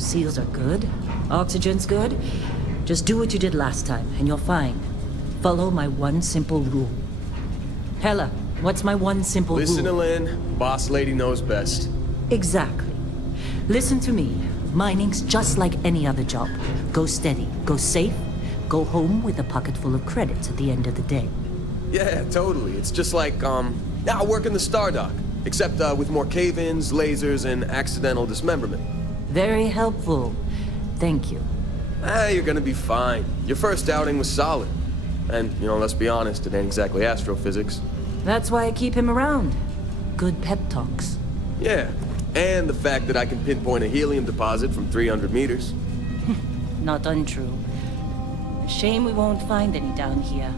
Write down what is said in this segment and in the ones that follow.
Seals are good. Oxygen's good. Just do what you did last time, and you're fine. Follow my one simple rule. Hella, what's my one simple rule? Listen to Lynn. Boss lady knows best. Exactly. Listen to me. Mining's just like any other job. Go steady, go safe, go home with a pocket full of credits at the end of the day. Yeah, totally. It's just like, I work in the Star Dock. Except, with more cave-ins, lasers, and accidental dismemberment. Very helpful. Thank you. You're gonna be fine. Your first outing was solid. And, let's be honest, it ain't exactly astrophysics. That's why I keep him around. Good pep talks. Yeah, and the fact that I can pinpoint a helium deposit from 300 meters. Not untrue. Shame we won't find any down here.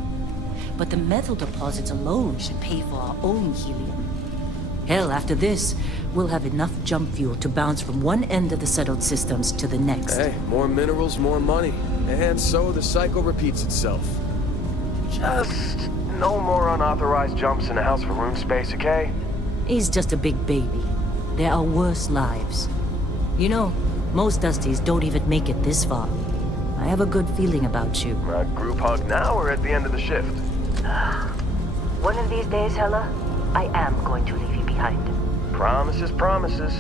But the metal deposits alone should pay for our own helium. Hell, after this, we'll have enough jump fuel to bounce from one end of the settled systems to the next. Hey, more minerals, more money. And so the cycle repeats itself. Just no more unauthorized jumps in the house for room space, okay? He's just a big baby. There are worse lives. You know, most Dusties don't even make it this far. I have a good feeling about you. Group hug now or at the end of the shift? One of these days, Hella, I am going to leave you behind. Promises, promises.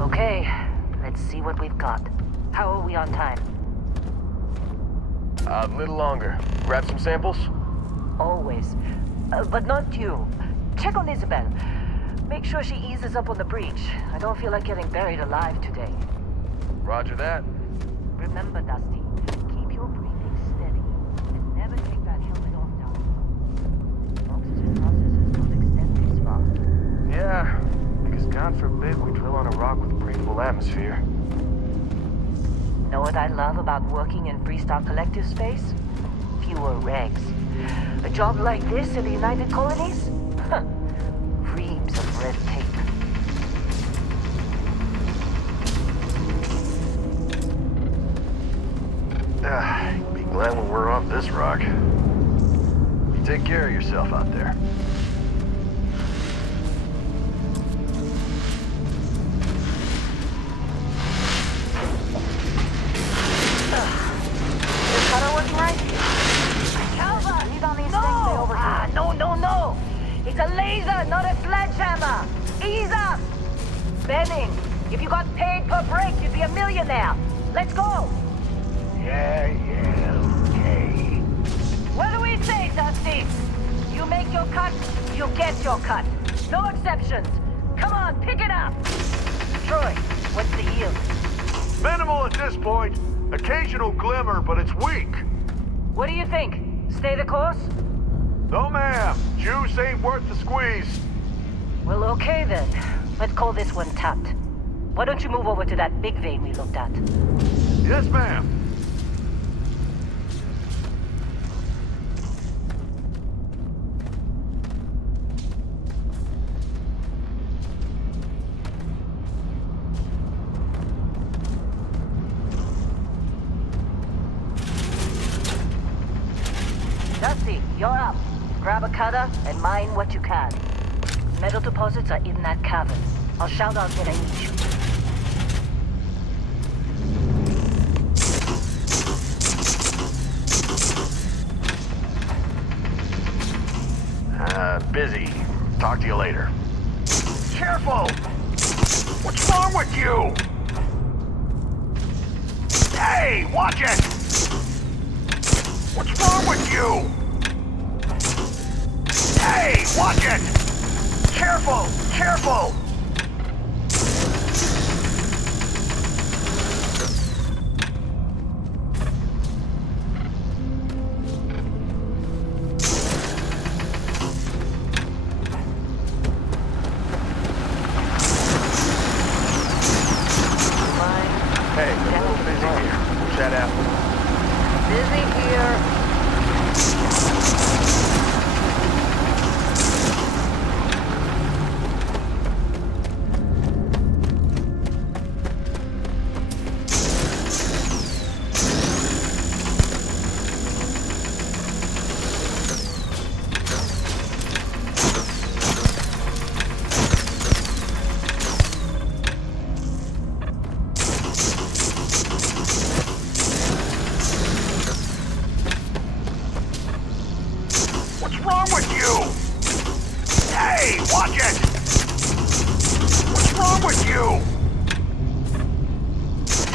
Okay, let's see what we've got. How are we on time? A little longer. Grab some samples? Always. But not you. Check on Isabel. Make sure she eases up on the breach. I don't feel like getting buried alive today. Roger that. Remember, Dusty, keep your breathing steady and never take that helmet off down. Oxygen processes don't extend this far. Yeah, because God forbid we drill on a rock with a breathable atmosphere. Know what I love about working in Freestar Collective space? Fewer regs. A job like this in the United Colonies? Huh. Reams of red tape. Be glad when we're off this rock. You take care of yourself out there. Is cutter working right? Calva! He's on these things they overheat. No! It's a laser, not a sledgehammer! Ease up! Benning, if you got paid per break, you'd be a millionaire. Let's go! Yeah, okay. What do we say, Dusty? You make your cut, you get your cut. No exceptions. Come on, pick it up! Troy, what's the yield? Minimal at this point. Occasional glimmer, but it's weak. What do you think? Stay the course? No, ma'am. Juice ain't worth the squeeze. Well, okay then. Let's call this one tapped. Why don't you move over to that big vein we looked at? Yes, ma'am. Dusty, you're up. Grab a cutter and mine what you can. Metal deposits are in that cavern. I'll shout out when I need you. Busy. Talk to you later. Careful! What's wrong with you? Hey, watch it! What's wrong with you? Hey, watch it! Careful! Careful! Hey, a little busy here. We'll chat after. Busy here. What's wrong with you? Hey, watch it! What's wrong with you?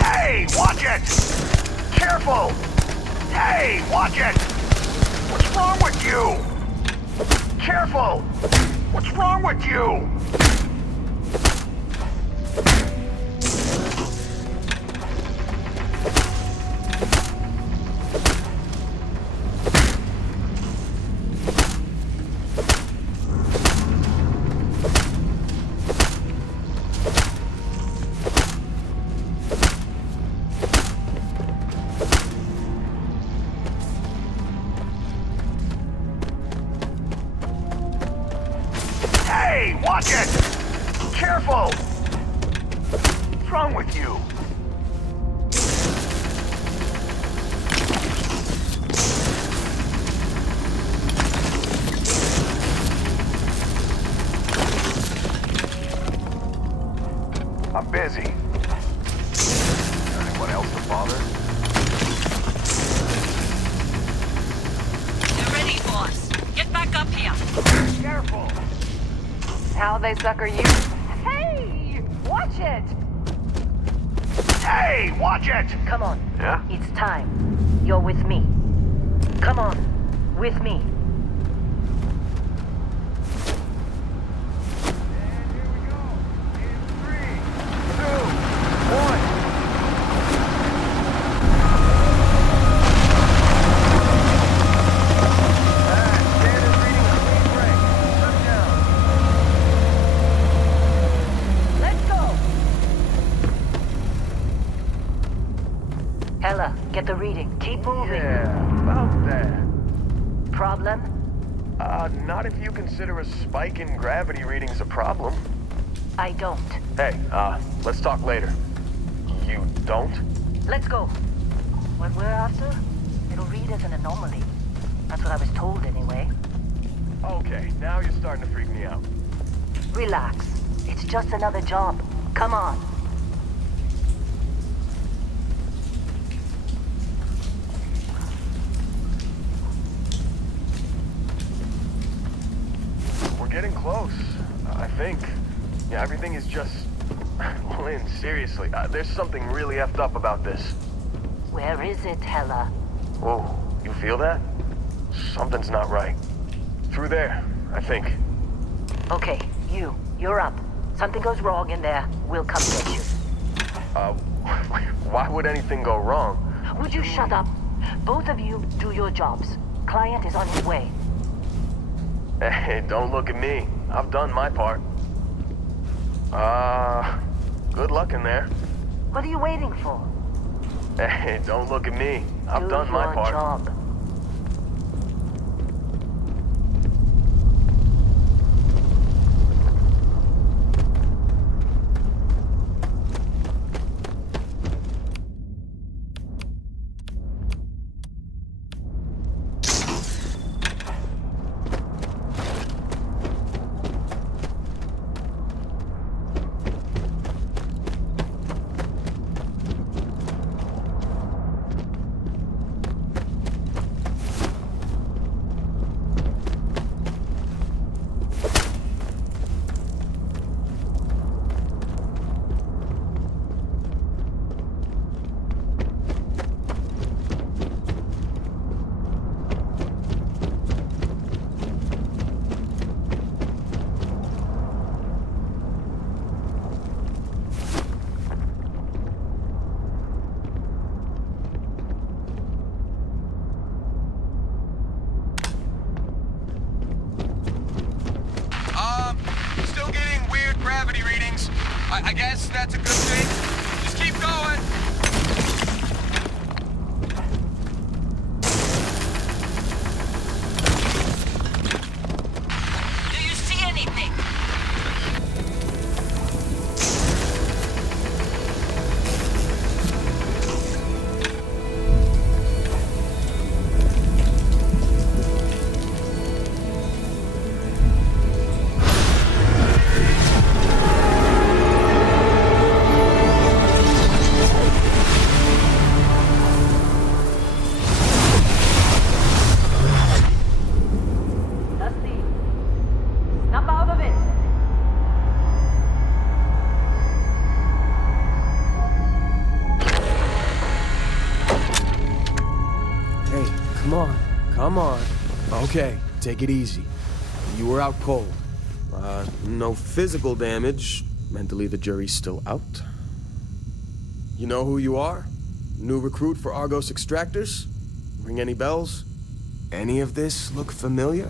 Hey, watch it! Careful! Hey, watch it! What's wrong with you? Careful! What's wrong with you? Hey, watch it! Careful! What's wrong with you? I'm busy. Anyone else to bother? You're ready, boss. Get back up here. Careful! How they sucker you? Hey! Watch it! Hey, watch it! Come on. Yeah? It's time. You're with me. Come on. With me. Let's go. Hella, get the reading. Keep moving. Yeah, about that. Problem? Not if you consider a spike in gravity readings a problem. I don't. Hey, let's talk later. You don't? Let's go. What we're after, it'll read as an anomaly. That's what I was told anyway. Okay, now you're starting to freak me out. Relax. It's just another job. Come on. We're getting close, I think. Yeah, everything is just... Lynn, seriously, there's something really effed up about this. Where is it, Hella? Whoa, you feel that? Something's not right. Through there, I think. Okay, you're up. Something goes wrong in there, we'll come get you. Why would anything go wrong? Would you shut up? Both of you do your jobs. Client is on his way. Hey, don't look at me. I've done my part. Good luck in there. What are you waiting for? Hey, don't look at me. I've done my Do part. your job. Still getting weird gravity readings. I guess that's a good thing. Just keep going. Do you see anything? Come on, come on. Okay, take it easy. You were out cold. No physical damage. Mentally, the jury's still out. You know who you are? New recruit for Argos Extractors? Ring any bells? Any of this look familiar?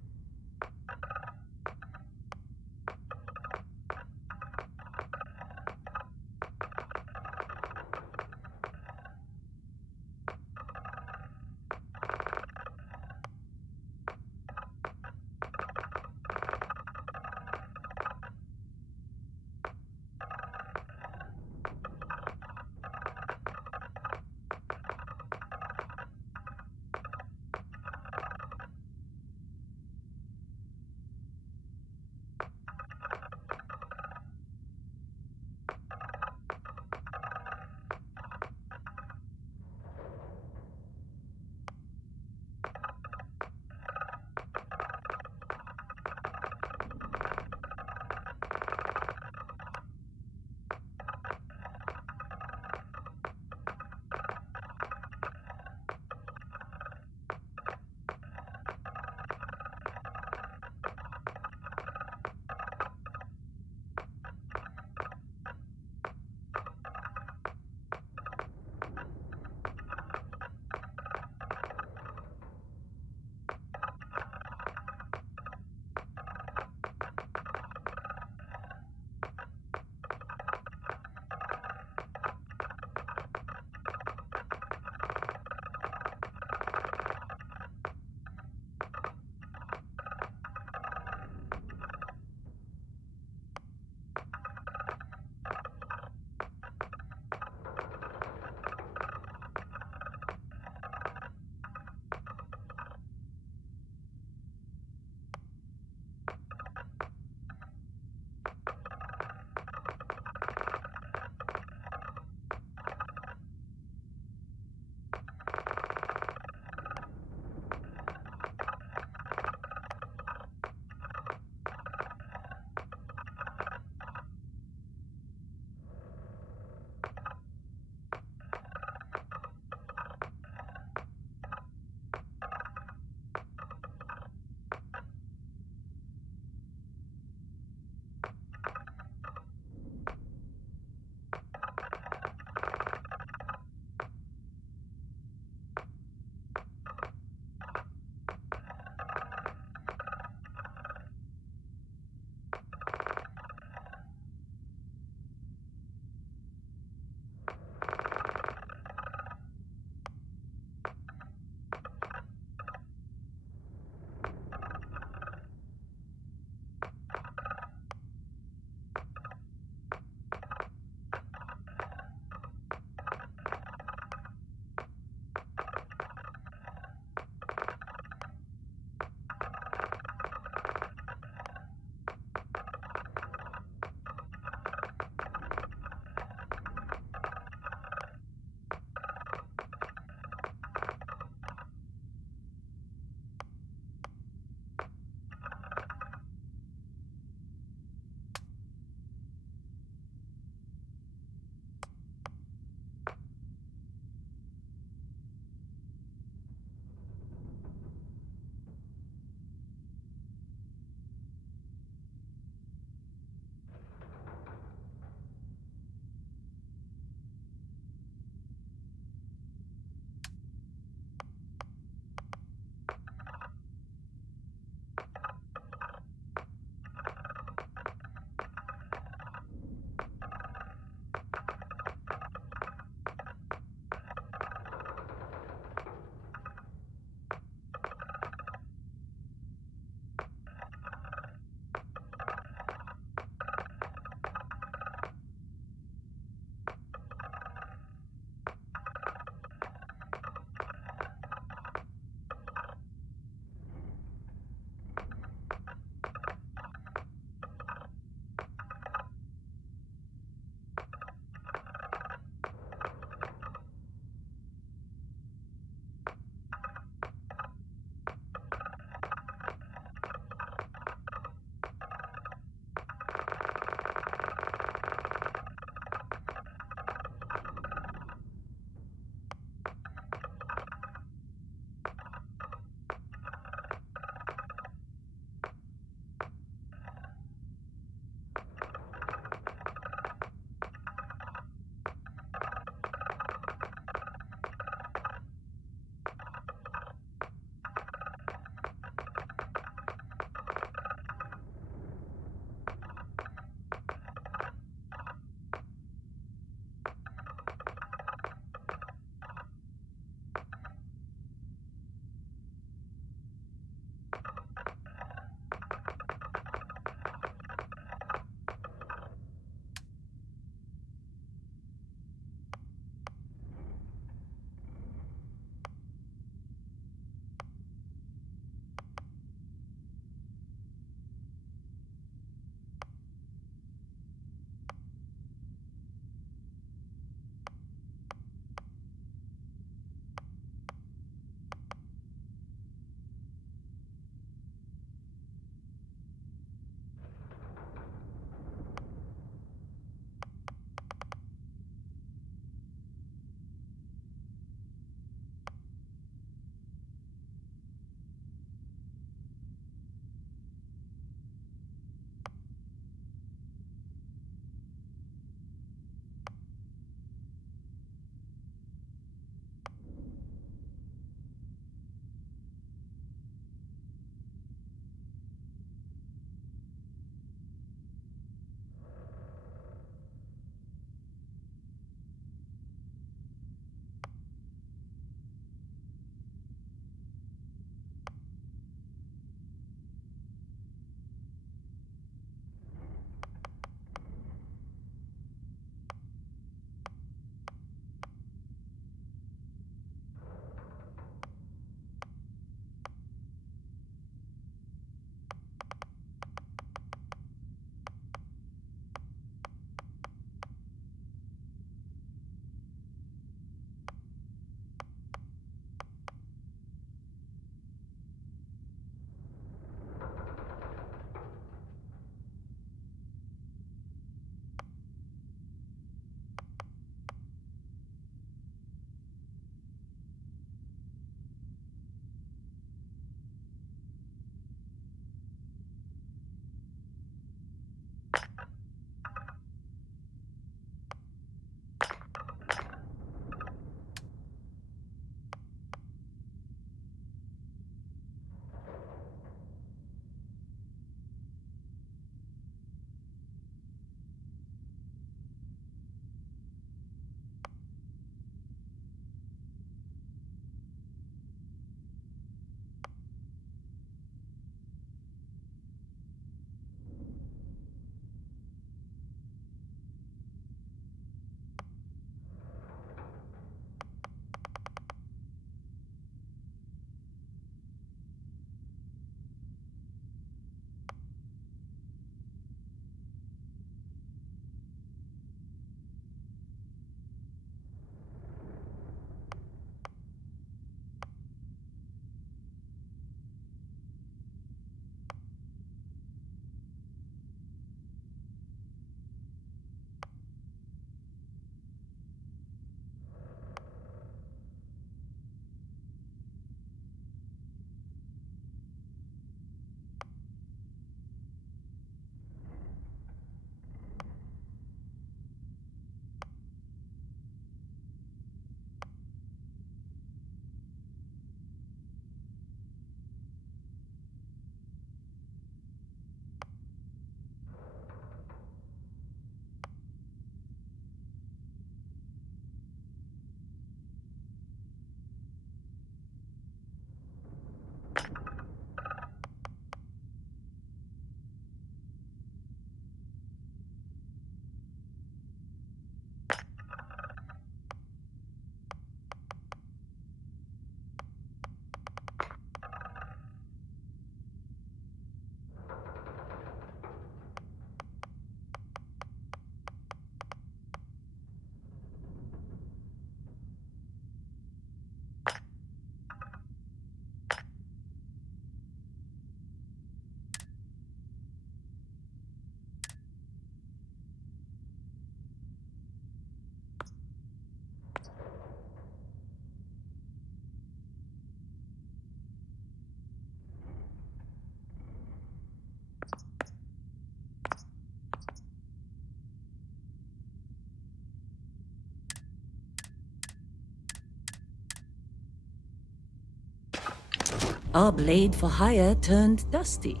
Our blade for hire turned dusty.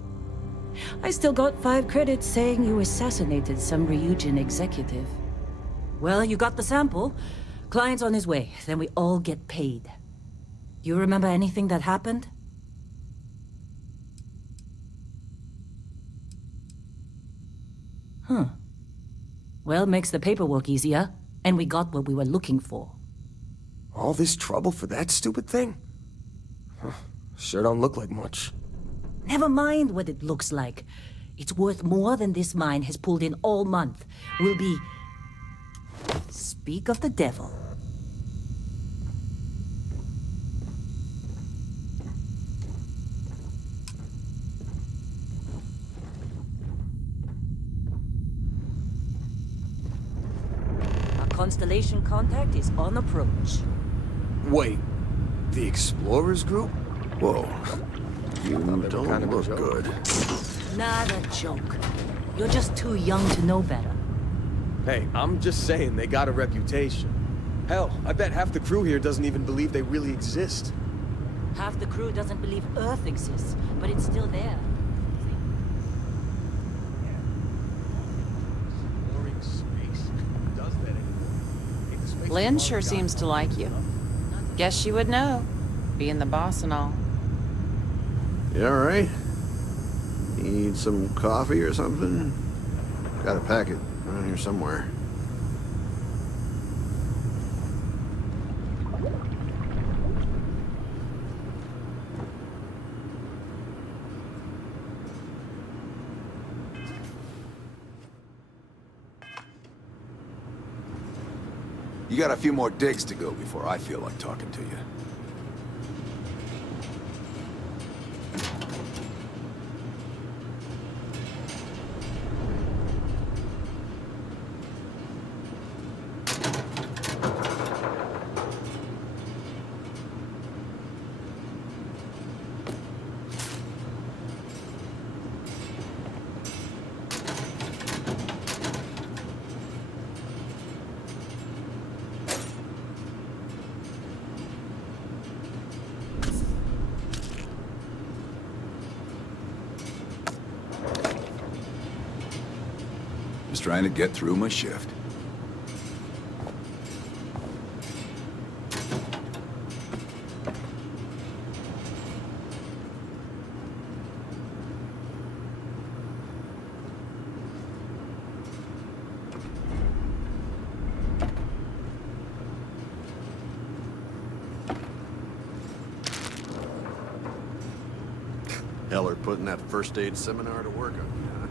I still got 5 credits saying you assassinated some Ryujin executive. Well, you got the sample. Client's on his way, then we all get paid. You remember anything that happened? Huh. Well, makes the paperwork easier, and we got what we were looking for. All this trouble for that stupid thing? Huh. Sure don't look like much. Never mind what it looks like. It's worth more than this mine has pulled in all month. We'll be... Speak of the devil. Our Constellation contact is on approach. Wait, the Explorers group? Whoa. You don't kind of a look joke. good. Not a joke. You're just too young to know better. Hey, I'm just saying they got a reputation. Hell, I bet half the crew here doesn't even believe they really exist. Half the crew doesn't believe Earth exists, but it's still there. Exploring space? Who does that anymore? Ain't the space Lynn department sure got seems to nothing like to you. do? Guess she would know, being the boss and all. You all right? Need some coffee or something? Got a packet around here somewhere. You got a few more digs to go before I feel like talking to you. Just trying to get through my shift. Heller putting that first aid seminar to work on you, huh?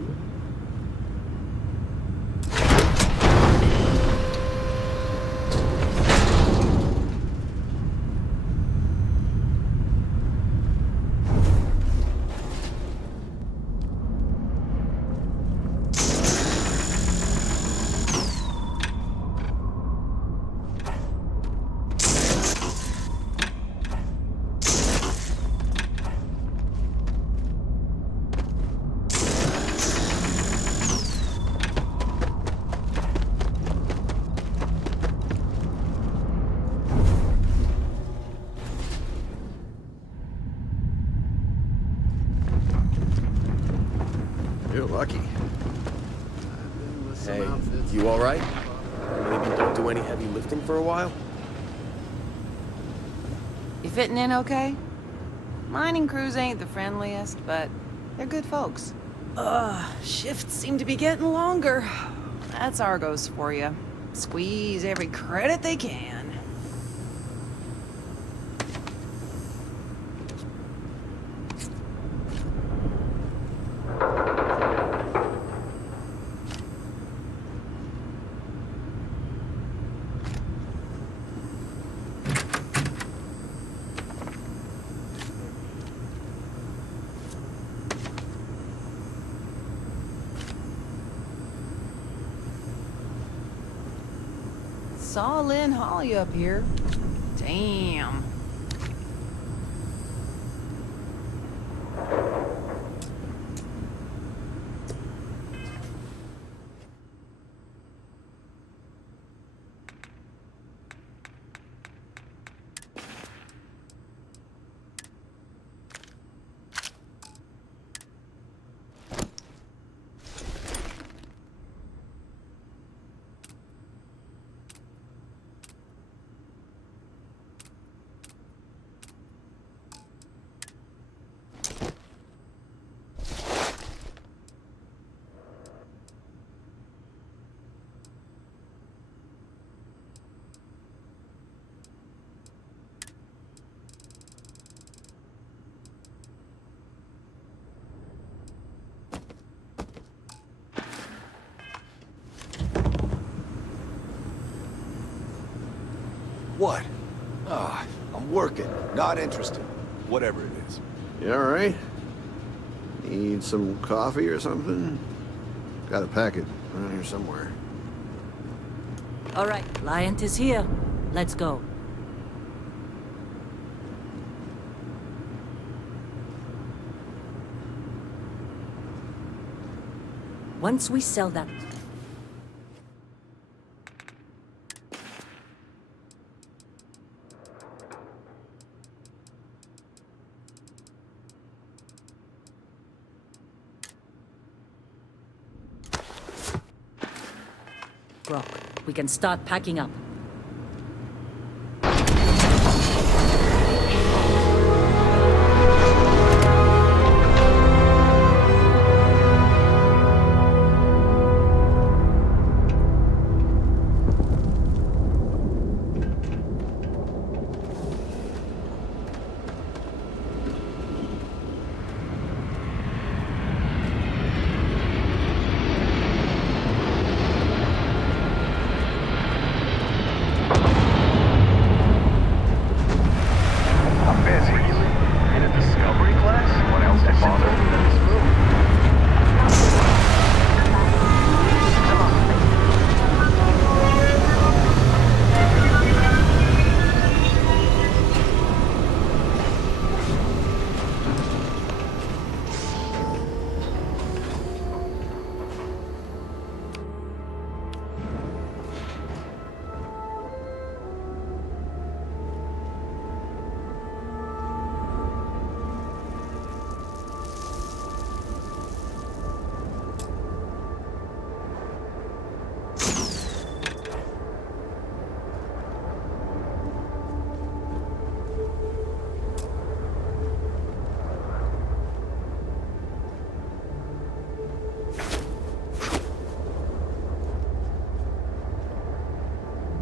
You're lucky. I've been with some Hey, outfits. you alright? Maybe don't do any heavy lifting for a while? You fitting in okay? Mining crews ain't the friendliest, but they're good folks. Shifts seem to be getting longer. That's Argos for you. Squeeze every credit they can. Saw Lynn haul you up here. Damn. What? Ah, I'm working. Not interested. Whatever it is. You alright? Need some coffee or something? Got a packet around here somewhere. All right, Liant is here. Let's go. Once we sell that... Brock, we can start packing up.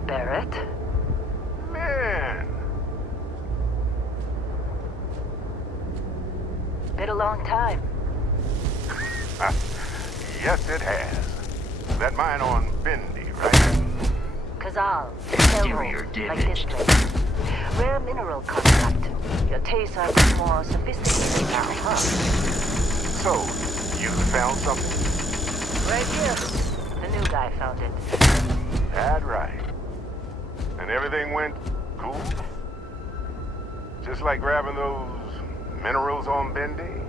Barrett? Man, Been a long time. yes it has. That mine on Bendy, right? Kazal. Exterior Like damaged. this place. Rare mineral construct. Your tastes are a bit more sophisticated now, huh? So, you found something? Right here. The new guy found it. That right. And everything went cool? Just like grabbing those minerals on Bendy?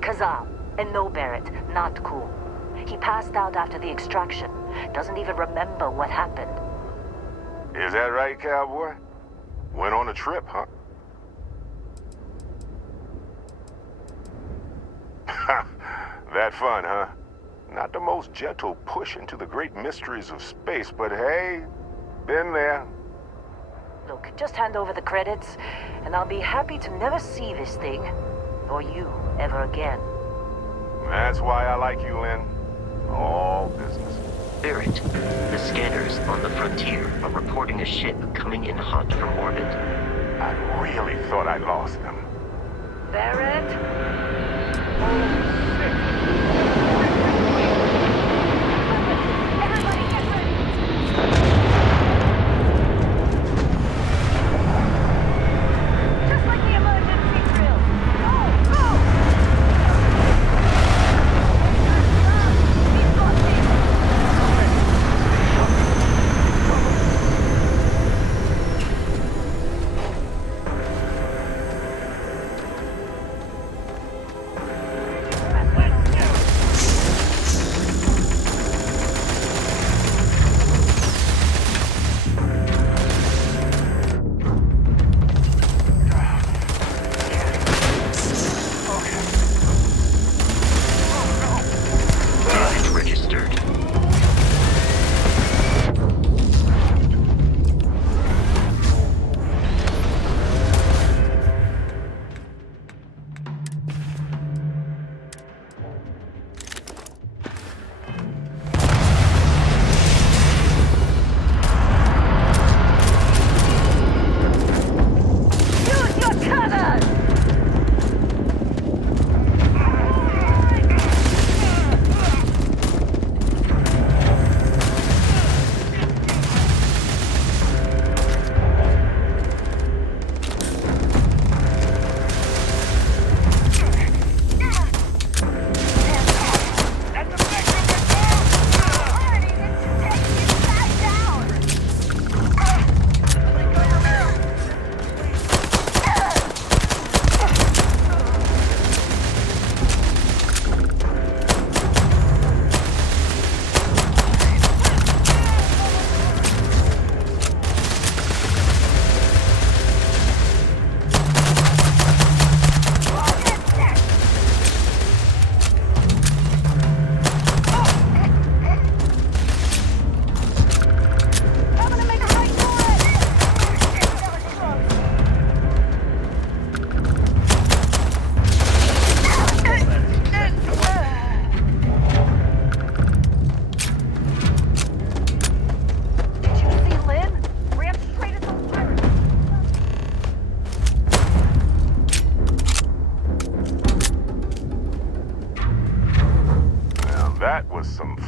Kazal. And no Barrett. Not cool. He passed out after the extraction. Doesn't even remember what happened. Is that right, cowboy? Went on a trip, huh? That fun, huh? Not the most gentle push into the great mysteries of space, but hey, been there. Look, just hand over the credits, and I'll be happy to never see this thing, or you, ever again. That's why I like you, Lynn. All business. Barrett, the scanners on the frontier are reporting a ship coming in hot from orbit. I really thought I lost them. Barrett? Everybody get ready! Just like the emergency drill. Go! Go! He's got this.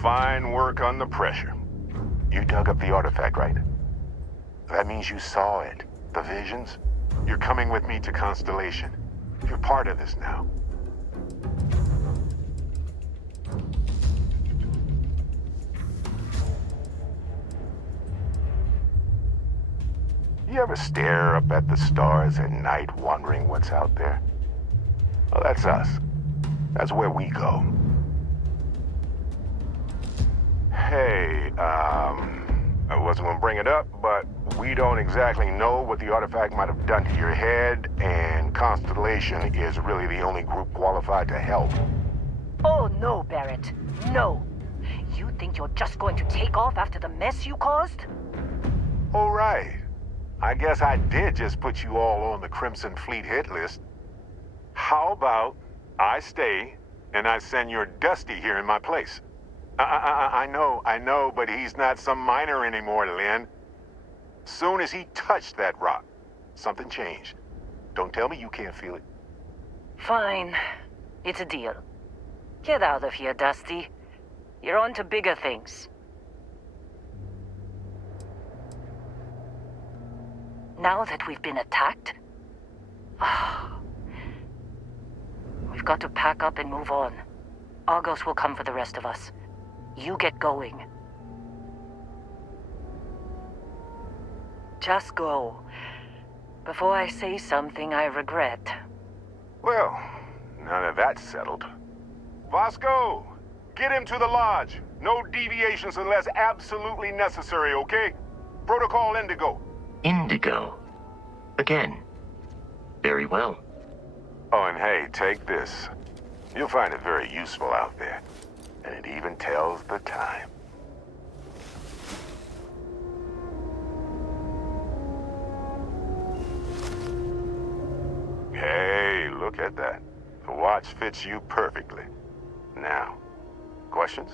Fine work under pressure. You dug up the artifact, right? That means you saw it. The visions? You're coming with me to Constellation. You're part of this now. You ever stare up at the stars at night wondering what's out there? Well, that's us. That's where we go. Hey, I wasn't gonna bring it up, but we don't exactly know what the artifact might have done to your head, and Constellation is really the only group qualified to help. Oh no, Barrett. No. You think you're just going to take off after the mess you caused? All right. I guess I did just put you all on the Crimson Fleet hit list. How about I stay and I send your Dusty here in my place? I know, but he's not some miner anymore, Lynn. Soon as he touched that rock, something changed. Don't tell me you can't feel it. Fine. It's a deal. Get out of here, Dusty. You're on to bigger things. Now that we've been attacked, we've got to pack up and move on. Argos will come for the rest of us. You get going. Just go. Before I say something I regret. Well, now that that's settled. Vasco, get him to the lodge. No deviations unless absolutely necessary, okay? Protocol Indigo. Indigo. Again. Very well. Oh, and hey, take this. You'll find it very useful out there. And it even tells the time. Hey, look at that. The watch fits you perfectly. Now, questions?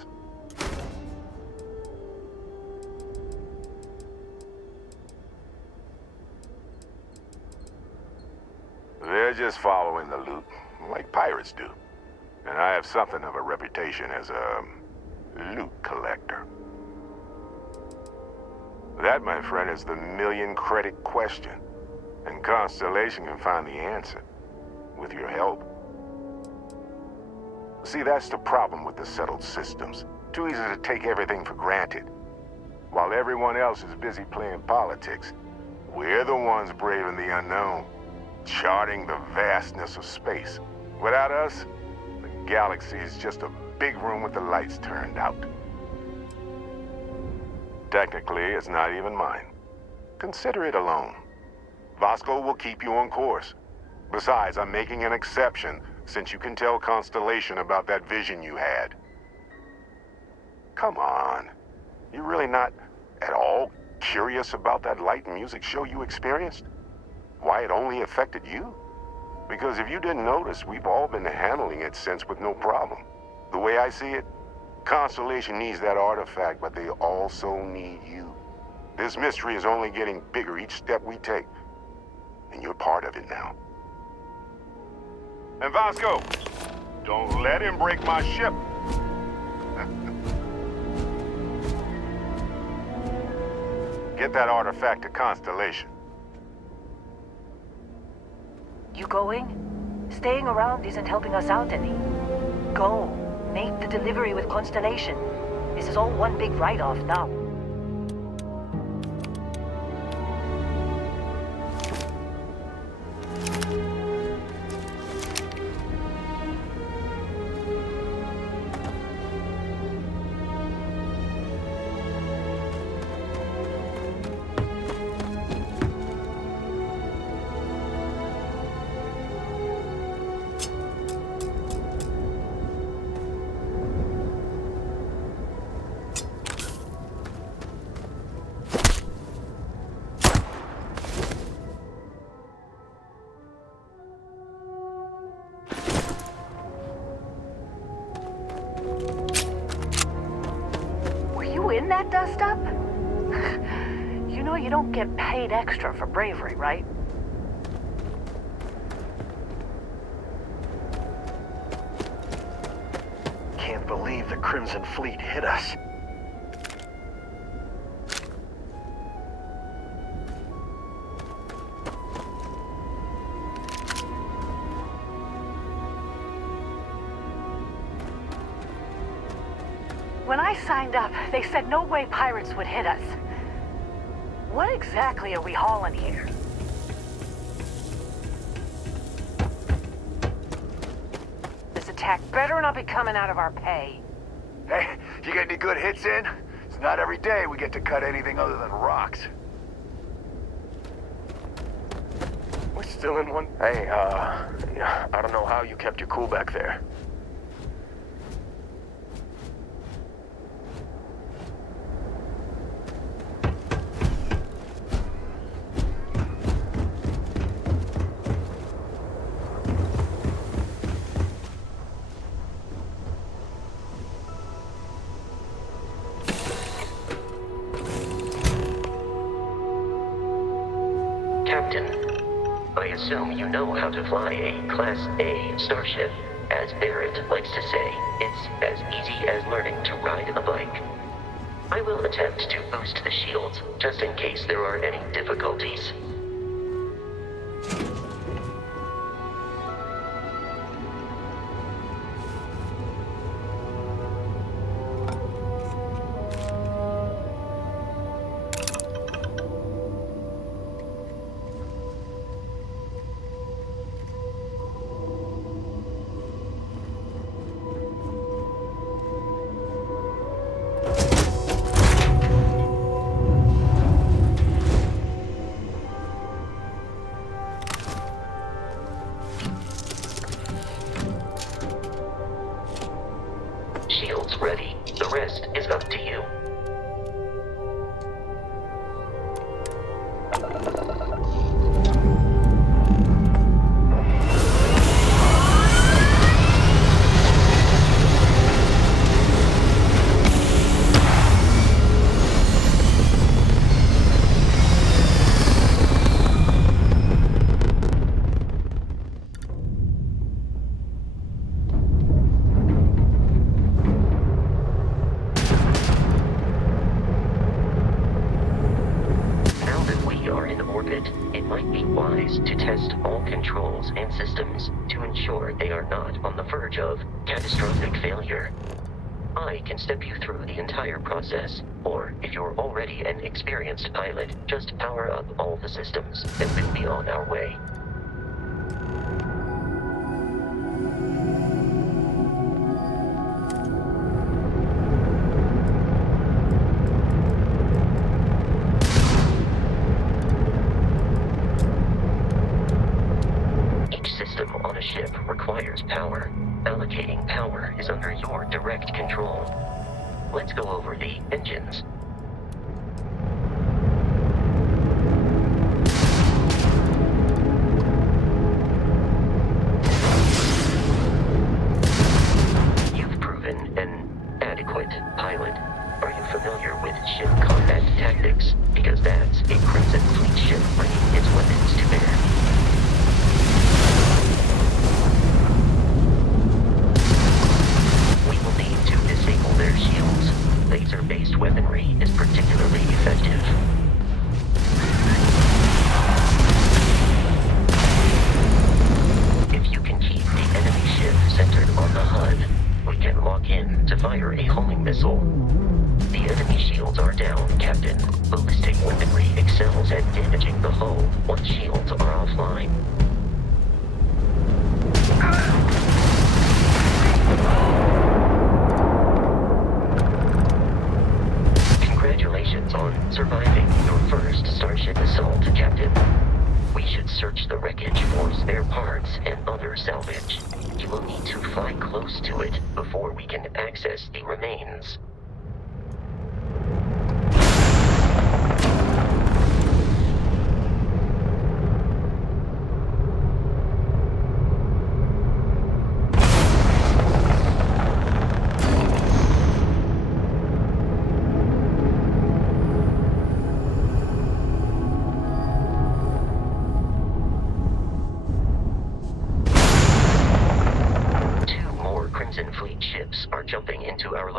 They're just following the loot, like pirates do. And I have something of a reputation as a loot collector. That, my friend, is the million-credit question. And Constellation can find the answer, with your help. See, that's the problem with the settled systems. Too easy to take everything for granted. While everyone else is busy playing politics, we're the ones braving the unknown, charting the vastness of space. Without us, the galaxy is just a big room with the lights turned out. Technically, it's not even mine. Consider it alone. Vasco will keep you on course. Besides, I'm making an exception since you can tell Constellation about that vision you had. Come on. You're really not at all curious about that light and music show you experienced? Why it only affected you? Because if you didn't notice, we've all been handling it since with no problem. The way I see it, Constellation needs that artifact, but they also need you. This mystery is only getting bigger each step we take. And you're part of it now. And Vasco, don't let him break my ship. Get that artifact to Constellation. You going? Staying around isn't helping us out any. Go. Make the delivery with Constellation. This is all one big write-off now. In that dust-up? You know you don't get paid extra for bravery, right? Can't believe the Crimson Fleet hit us. When I signed up, they said no way pirates would hit us. What exactly are we hauling here? This attack better not be coming out of our pay. Hey, you get any good hits in? It's not every day we get to cut anything other than rocks. We're still in one. Hey, yeah, I don't know how you kept your cool back there. Captain, I assume you know how to fly a Class A starship. As Barrett likes to say, it's as easy as learning to ride a bike. I will attempt to boost the shields, just in case there are any difficulties. Shields ready. The rest is up to you. It might be wise to test all controls and systems to ensure they are not on the verge of catastrophic failure. I can step you through the entire process, or if you're already an experienced pilot, just power up all the systems and we'll be on our way. Ship requires power. Allocating power is under your direct control. Let's go over the engines. You've proven an adequate pilot. Are you familiar with ship combat tactics? Because that's a Crimson Fleet ship bringing its weapons to bear. Their shields. Laser-based weaponry is particularly effective. If you can keep the enemy ship centered on the HUD, we can lock in to fire a homing missile. The enemy shields are down, Captain. Ballistic weaponry excels at damaging the hull once shields are offline. Congratulations on surviving your first Starship assault, Captain. We should search the wreckage for spare parts and other salvage. You will need to fly close to it before we can access the remains. Crimson Fleet ships are jumping into our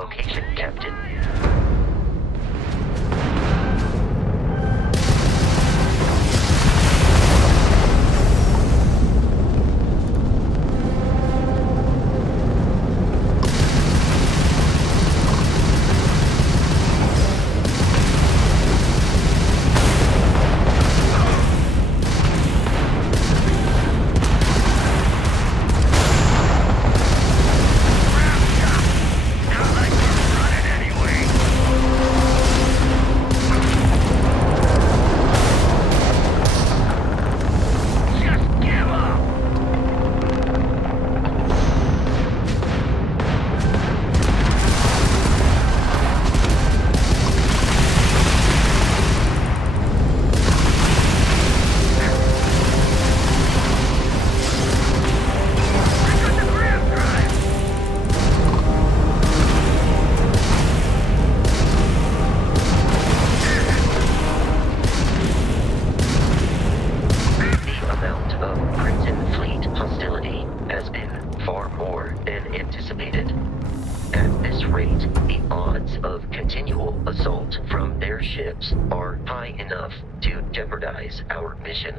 enough to jeopardize our mission.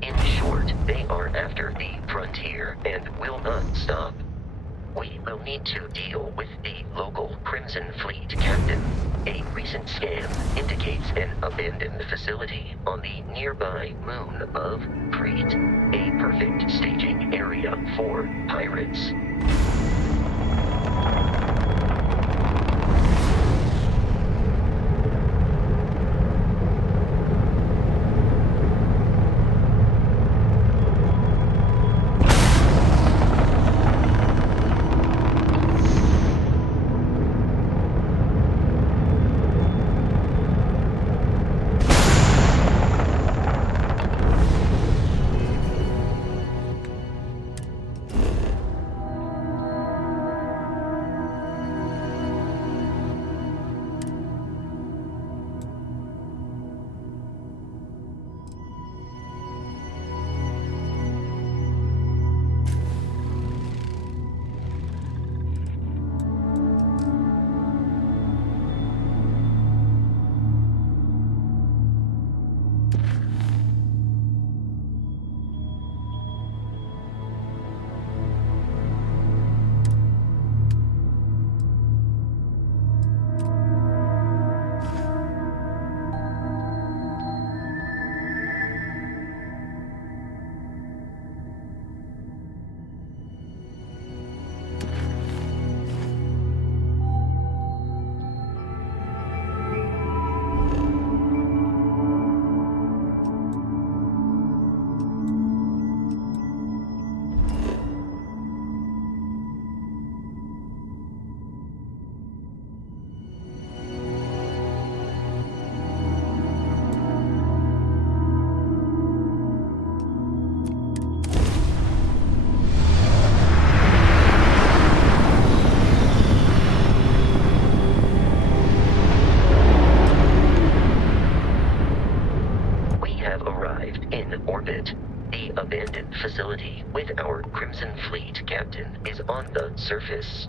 In short, they are after the frontier and will not stop. We will need to deal with the local Crimson Fleet captain. A recent scan indicates an abandoned facility on the nearby moon of Crete, a perfect staging area for pirates. Facility with our Crimson Fleet captain is on the surface.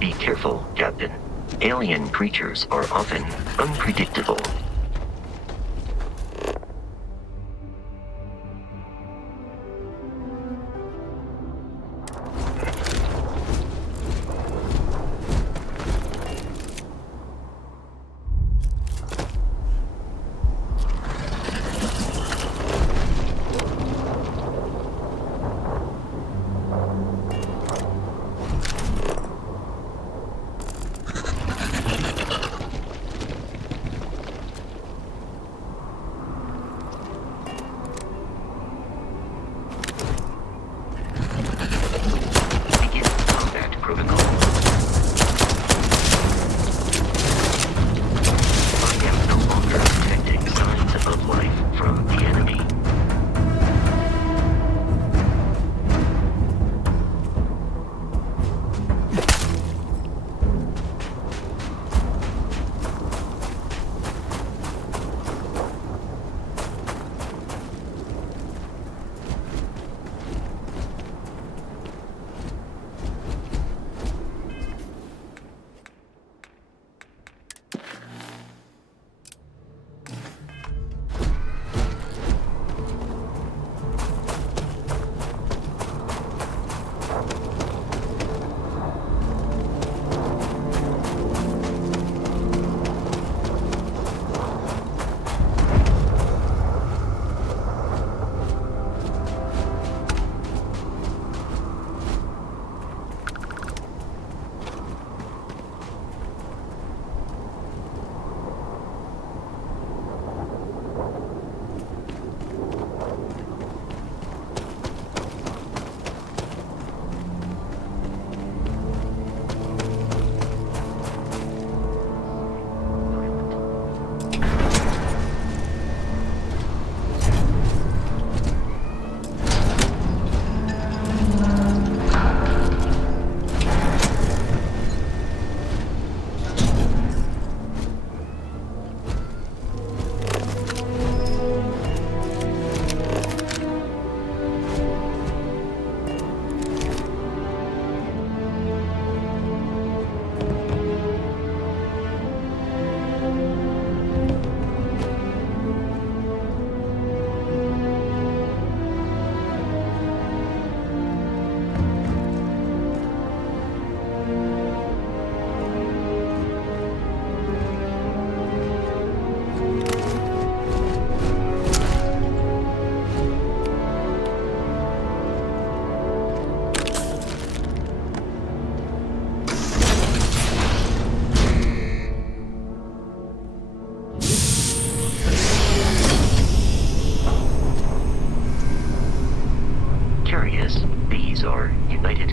Be careful, Captain. Alien creatures are often unpredictable.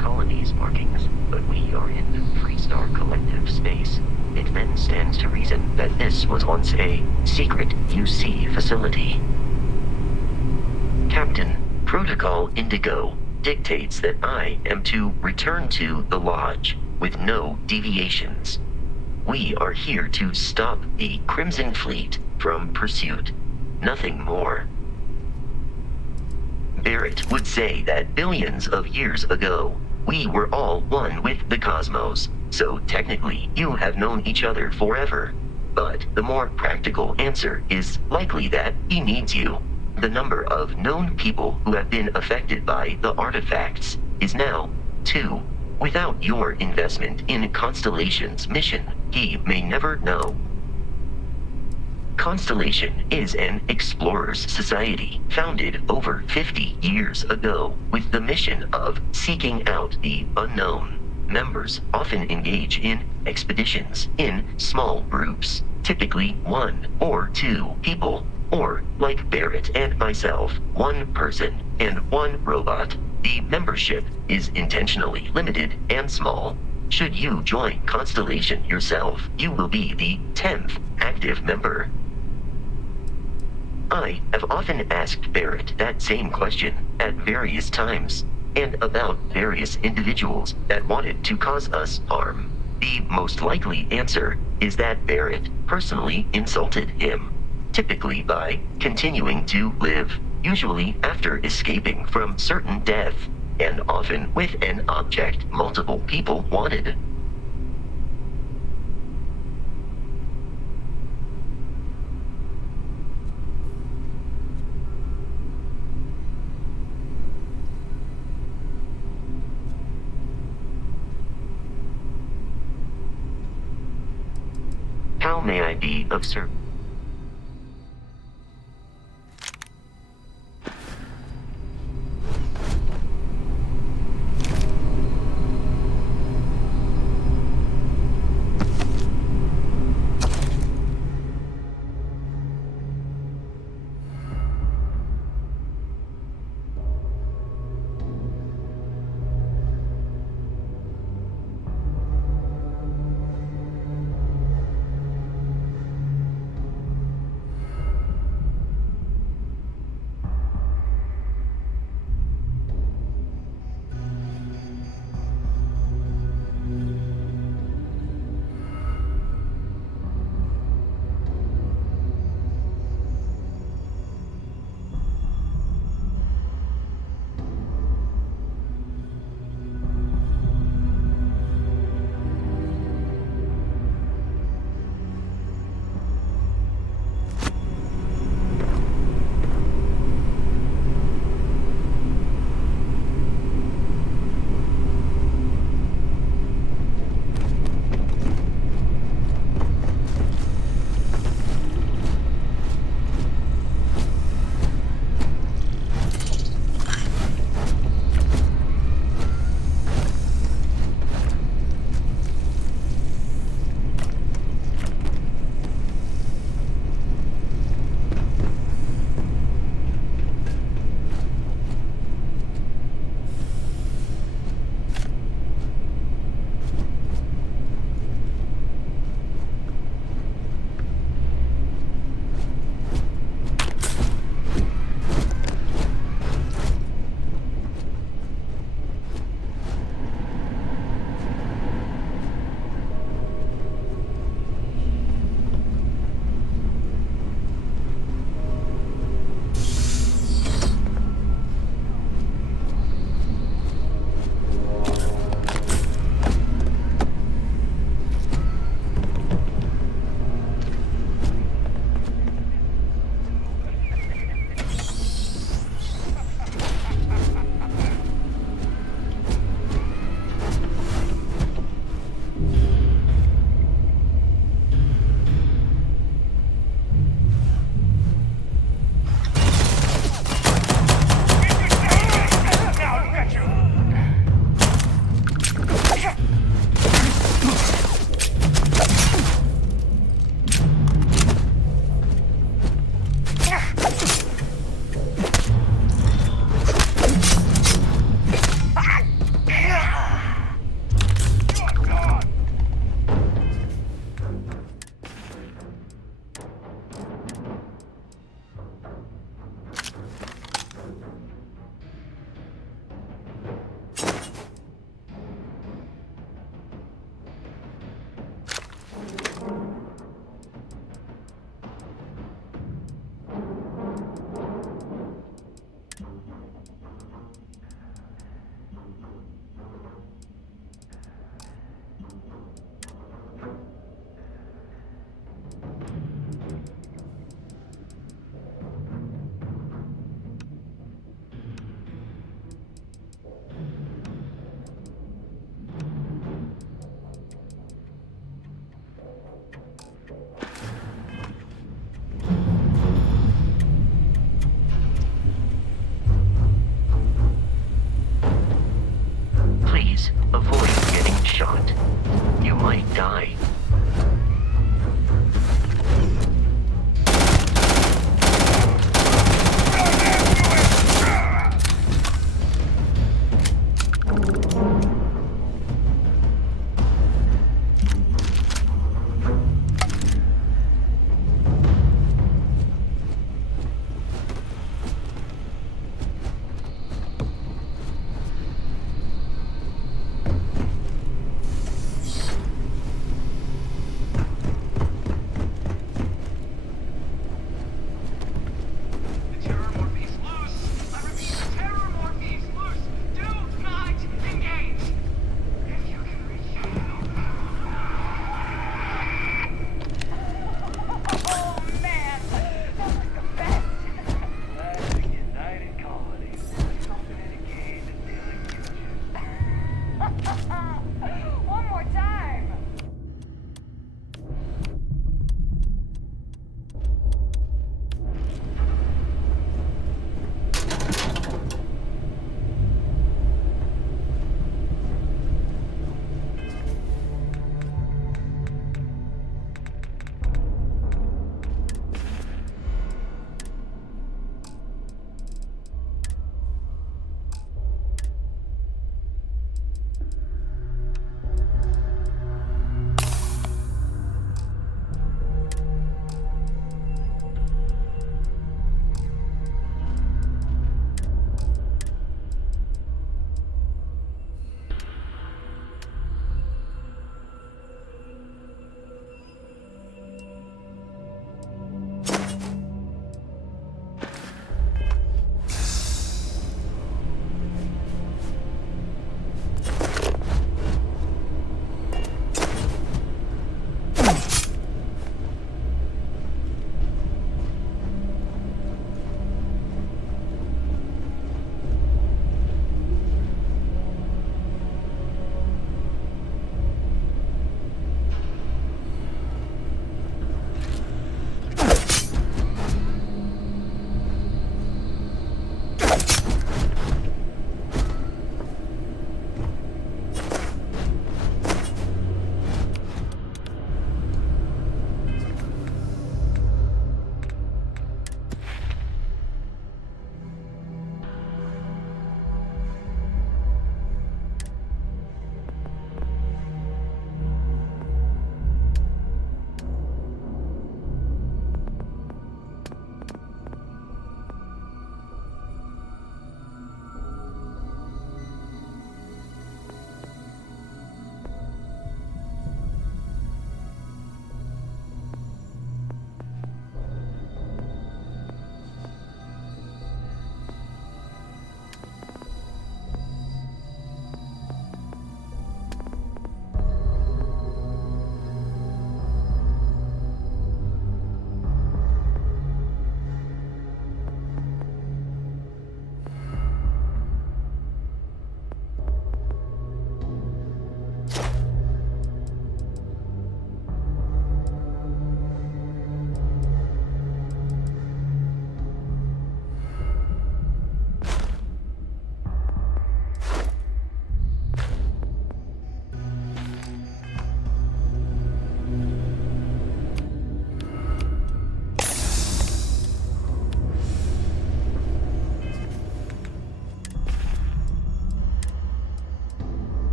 colony's markings, but we are in the Freestar Collective space. It then stands to reason that this was once a secret UC facility. Captain, Protocol Indigo dictates that I am to return to the Lodge with no deviations. We are here to stop the Crimson Fleet from pursuit. Nothing more. Barrett would say that billions of years ago, we were all one with the cosmos, so technically you have known each other forever. But the more practical answer is likely that he needs you. The number of known people who have been affected by the artifacts is now 2. Without your investment in Constellation's mission, he may never know. Constellation is an explorers society founded over 50 years ago with the mission of seeking out the unknown. Members often engage in expeditions in small groups, typically 1 or 2 people, or, like Barrett and myself, 1 person and 1 robot. The membership is intentionally limited and small. Should you join Constellation yourself, you will be the 10th active member. I have often asked Barrett that same question at various times, and about various individuals that wanted to cause us harm. The most likely answer is that Barrett personally insulted him, typically by continuing to live, usually after escaping from certain death, and often with an object multiple people wanted. How may I be of service?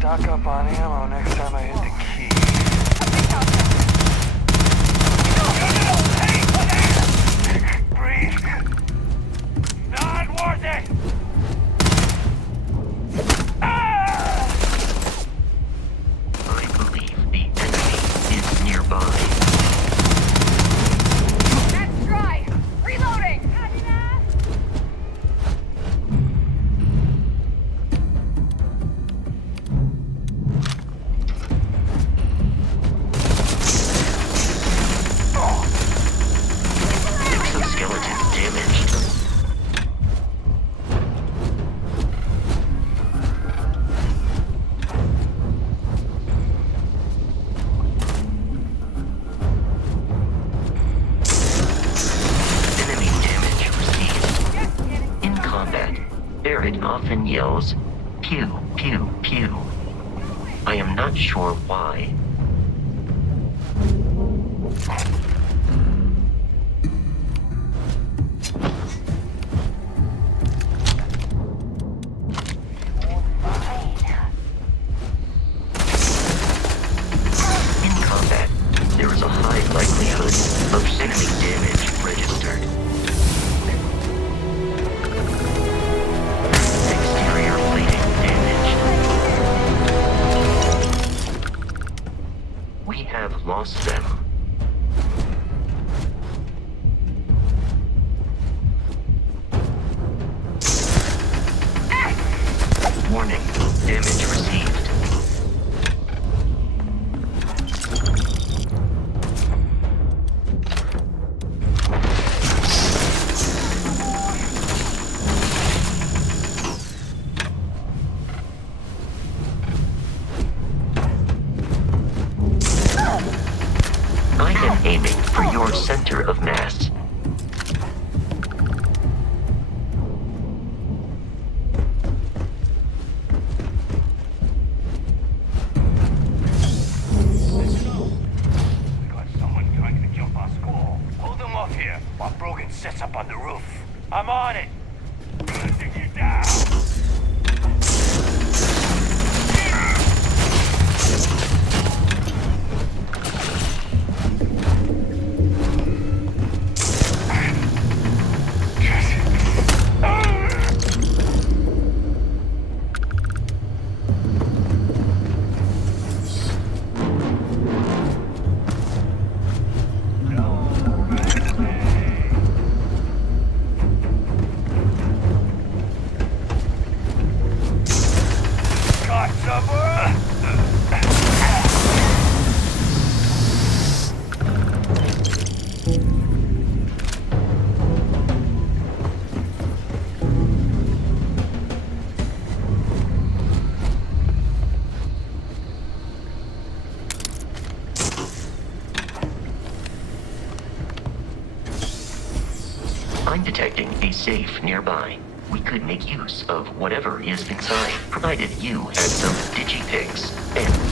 stock up on ammo next time I hit the key. Hey! Breathe. Not worth it! I believe the enemy is nearby. That's dry! Reloading! Exoskeleton damaged. Enemy damage received. In combat, Barrett often yells, pew, pew, pew. I am not sure why. In combat, there is a high likelihood of enemy damage registered. Exterior plating damaged. We have lost them. Warning, damage received. I am aiming for your center of mass. We got someone trying to jump our skull. Hold them off here while Brogan sets up on the roof. I'm on it. Gonna dig you down. I'm detecting a safe nearby. We could make use of whatever is inside, provided you had some digipics and...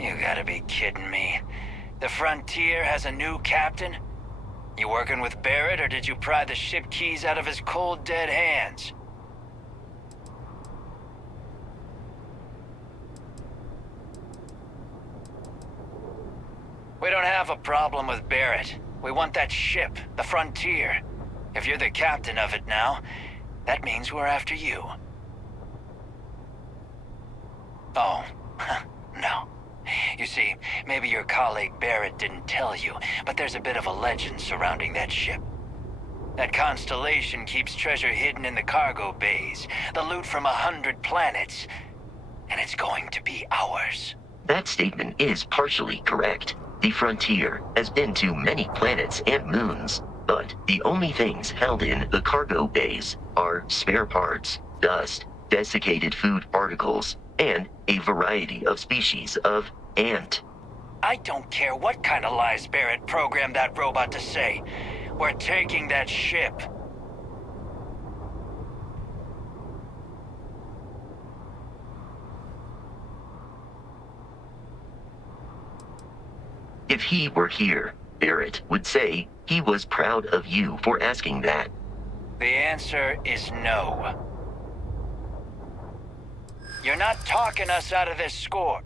You gotta be kidding me. The Frontier has a new captain? You working with Barrett, or did you pry the ship keys out of his cold, dead hands? We don't have a problem with Barrett. We want that ship, the Frontier. If you're the captain of it now, that means we're after you. Oh, no. You see, maybe your colleague Barrett didn't tell you, but there's a bit of a legend surrounding that ship. That constellation keeps treasure hidden in the cargo bays, the loot from 100 planets, and it's going to be ours. That statement is partially correct. The Frontier has been to many planets and moons, but the only things held in the cargo bays are spare parts, dust, desiccated food particles, and a variety of species of ant. I don't care what kind of lies Barrett programmed that robot to say. We're taking that ship. If he were here, Barrett would say he was proud of you for asking that. The answer is no. You're not talking us out of this score.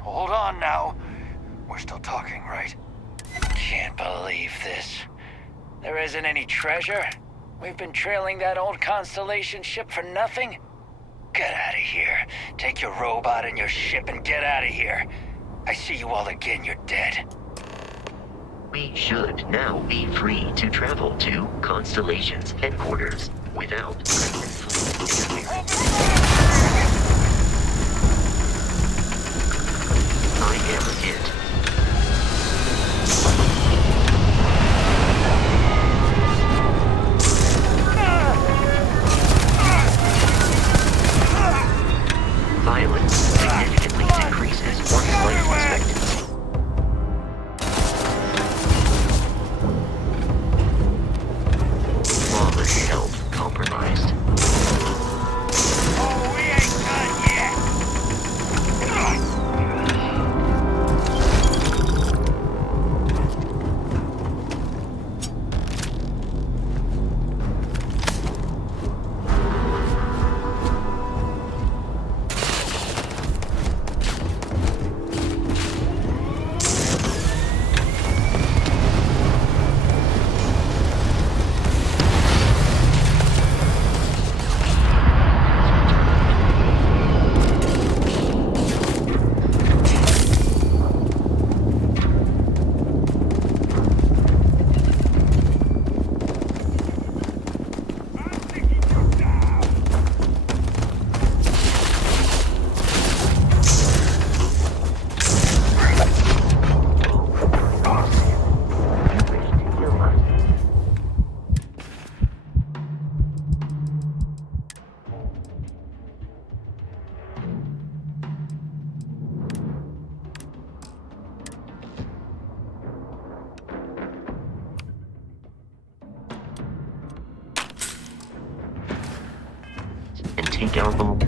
Hold on now. We're still talking, right? Can't believe this. There isn't any treasure? We've been trailing that old Constellation ship for nothing? Get out of here. Take your robot and your ship and get out of here. I see you all again, you're dead. We should now be free to travel to Constellation's headquarters without I am it. Violence significantly decreases one's life expectancy. Flawless health compromised. Oh, we ain't done yet! And take our home.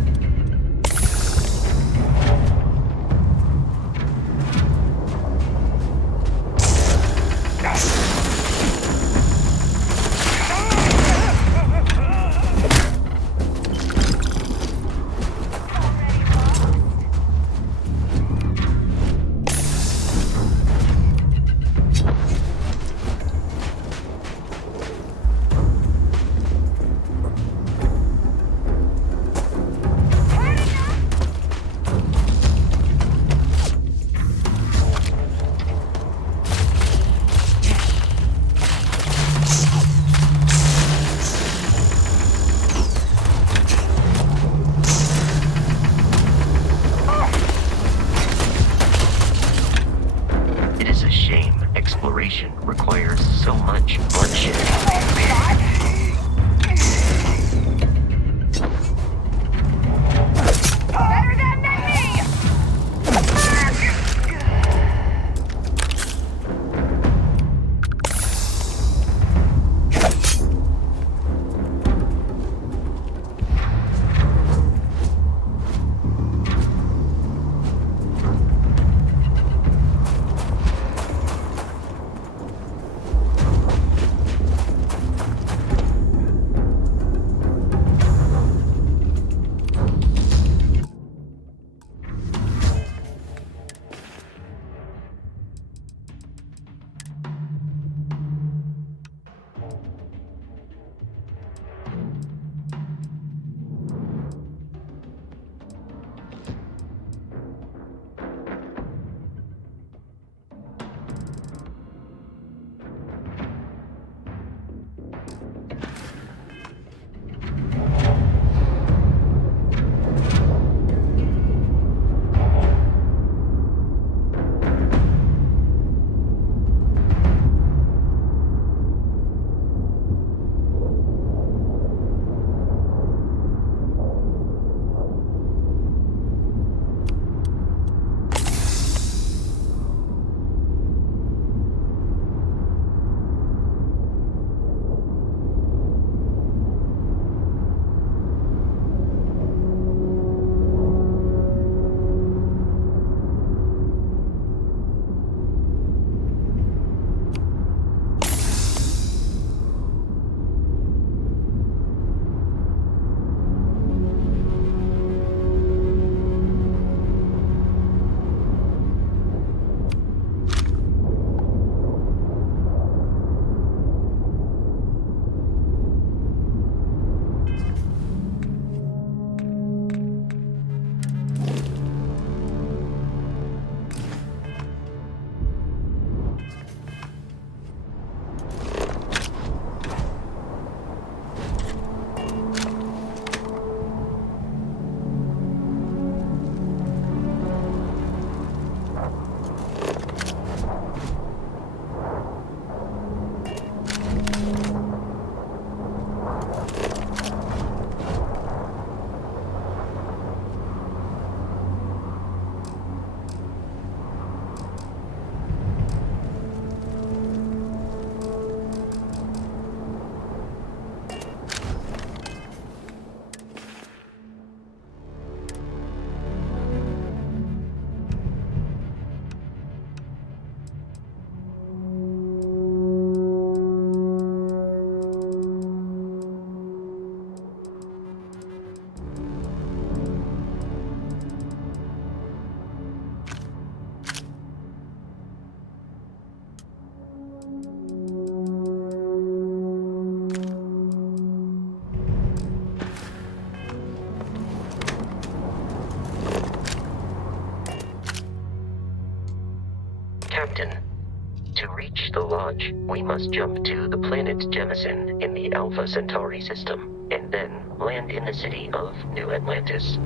passage, we must jump to the planet Jemison in the Alpha Centauri system, and then land in the city of New Atlantis.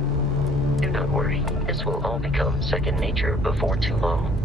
Do not worry, this will all become second nature before too long.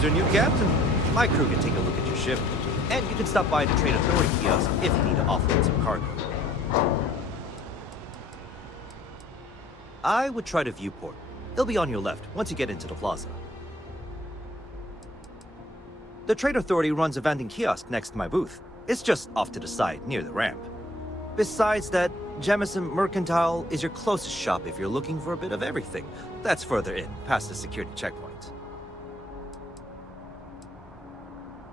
here's your new captain. My crew can take a look at your ship, and you can stop by the Trade Authority kiosk if you need to offload some cargo. I would try the viewport. It'll be on your left once you get into the plaza. The Trade Authority runs a vending kiosk next to my booth. It's just off to the side, near the ramp. Besides that, Jemison Mercantile is your closest shop if you're looking for a bit of everything. That's further in, past the security checkpoint.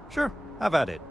Sure, have at it.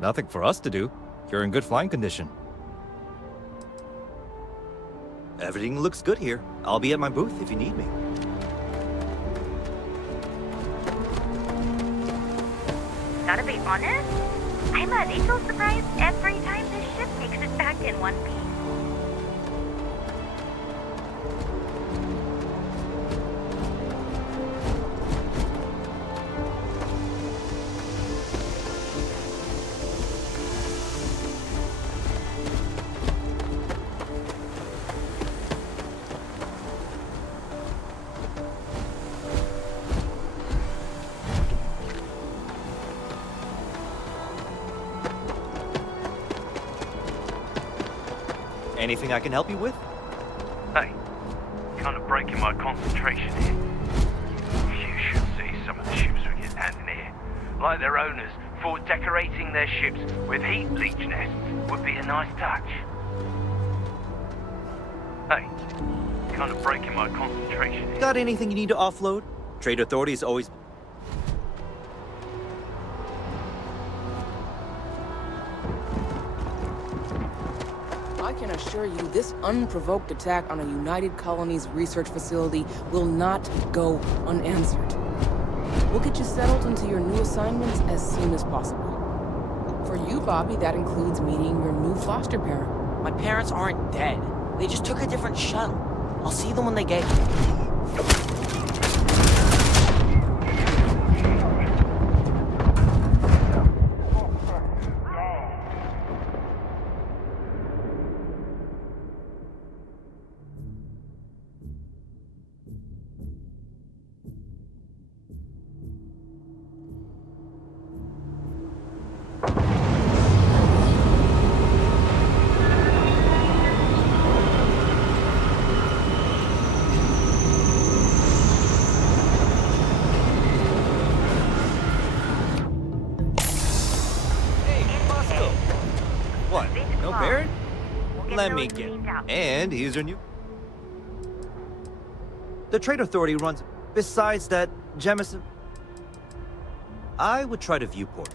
Nothing for us to do. You're in good flying condition. Everything looks good here. I'll be at my booth if you need me. Gotta be honest, I'm a little surprised every time this ship makes it back in one piece. Anything I can help you with? Hey, kind of breaking my concentration here. You should see some of the ships we get down in here. Like their owners, thought decorating their ships with heat leech nests would be a nice touch. Hey, kind of breaking my concentration here. Got anything you need to offload? Trade Authority's always... I can assure you this unprovoked attack on a United Colonies research facility will not go unanswered. We'll get you settled into your new assignments as soon as possible. For you, Bobby, that includes meeting your new foster parent. My parents aren't dead. They just took a different shuttle. I'll see them when they get here. Let me get. And here's your new... The Trade Authority runs... Besides that, Jemison... I would try the viewport.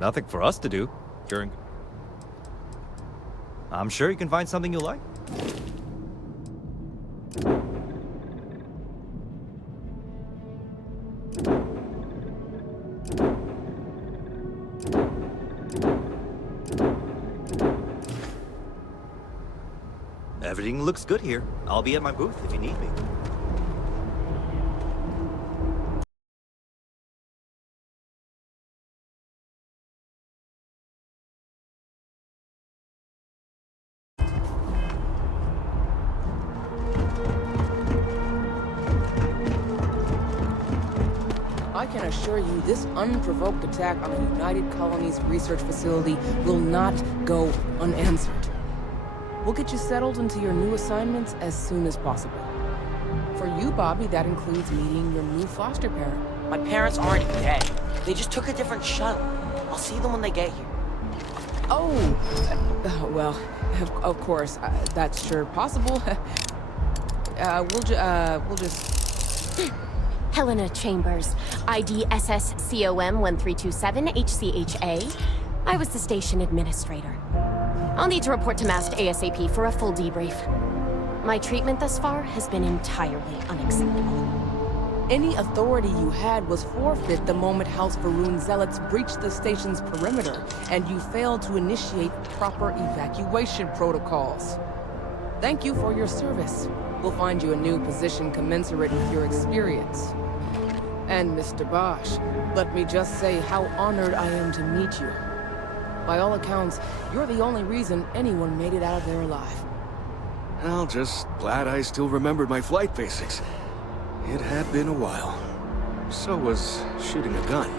Nothing for us to do. You're in... I'm sure you can find something you like. Everything looks good here. I'll be at my booth if you need me. I can assure you this unprovoked attack on a United Colonies research facility will not go unanswered. We'll get you settled into your new assignments as soon as possible. For you, Bobby, that includes meeting your new foster parent. My parents aren't dead. They just took a different shuttle. I'll see them when they get here. Well, of course, that's sure possible. We'll just... Helena Chambers, ID SSCOM 1327 HCHA. I was the station administrator. I'll need to report to Mast ASAP for a full debrief. My treatment thus far has been entirely unacceptable. Any authority you had was forfeit the moment House Varun zealots breached the station's perimeter, and you failed to initiate proper evacuation protocols. Thank you for your service. We'll find you a new position commensurate with your experience. And Mr. Bosch, let me just say how honored I am to meet you. By all accounts, you're the only reason anyone made it out of there alive. Well, just glad I still remembered my flight basics. It had been a while. So was shooting a gun.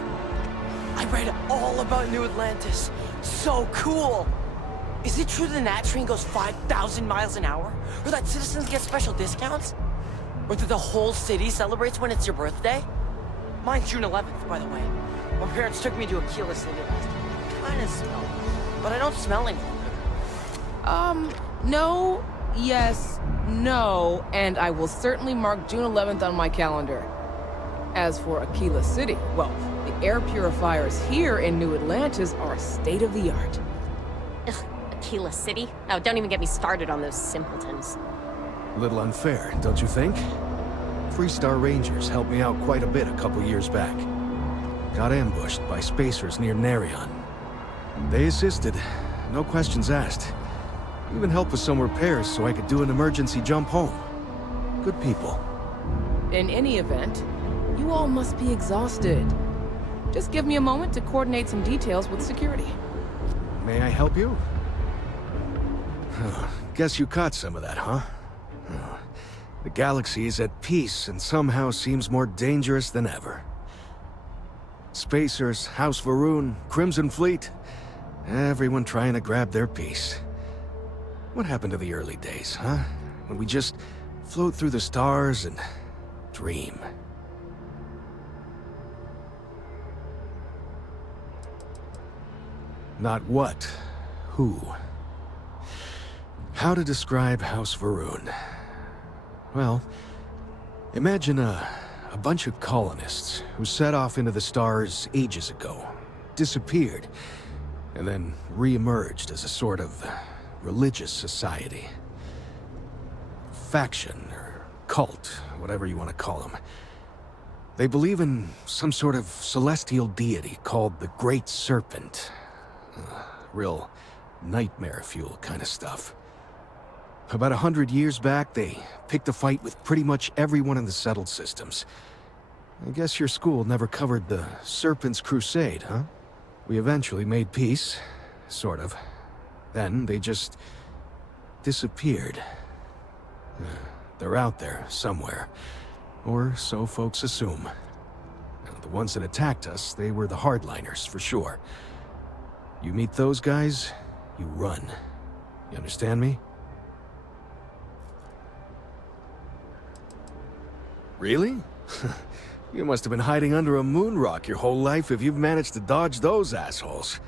I read all about New Atlantis. So cool! Is it true the Nat train goes 5,000 miles an hour? Or that citizens get special discounts? Or that the whole city celebrates when it's your birthday? Mine's June 11th, by the way. My parents took me to Aquila City last year. Kinda smell. But I don't smell anything. No, yes, no, and I will certainly mark June 11th on my calendar. As for Aquila City, well, the air purifiers here in New Atlantis are state-of-the-art. Ugh, Aquila City? Oh, don't even get me started on those simpletons. A little unfair, don't you think? Three-star Rangers helped me out quite a bit a couple years back. Got ambushed by spacers near Narion. They assisted, no questions asked. Even helped with some repairs so I could do an emergency jump home. Good people. In any event, you all must be exhausted. Just give me a moment to coordinate some details with security. May I help you? Guess you caught some of that, huh? The galaxy is at peace and somehow seems more dangerous than ever. Spacers, House Varun, Crimson Fleet, everyone trying to grab their piece. What happened to the early days, huh? When we just float through the stars and dream. Not what, who. How to describe House Varun? Well, imagine a bunch of colonists who set off into the stars ages ago, disappeared, and then re-emerged as a sort of religious society. Faction, or cult, whatever you want to call them. They believe in some sort of celestial deity called the Great Serpent. Real nightmare fuel kind of stuff. About 100 years back, they picked a fight with pretty much everyone in the settled systems. I guess your school never covered the Serpent's Crusade, huh? We eventually made peace, sort of. Then they just disappeared. They're out there somewhere, or so folks assume. Now, the ones that attacked us, they were the hardliners, for sure. You meet those guys, you run. You understand me? Really? You must have been hiding under a moon rock your whole life if you've managed to dodge those assholes.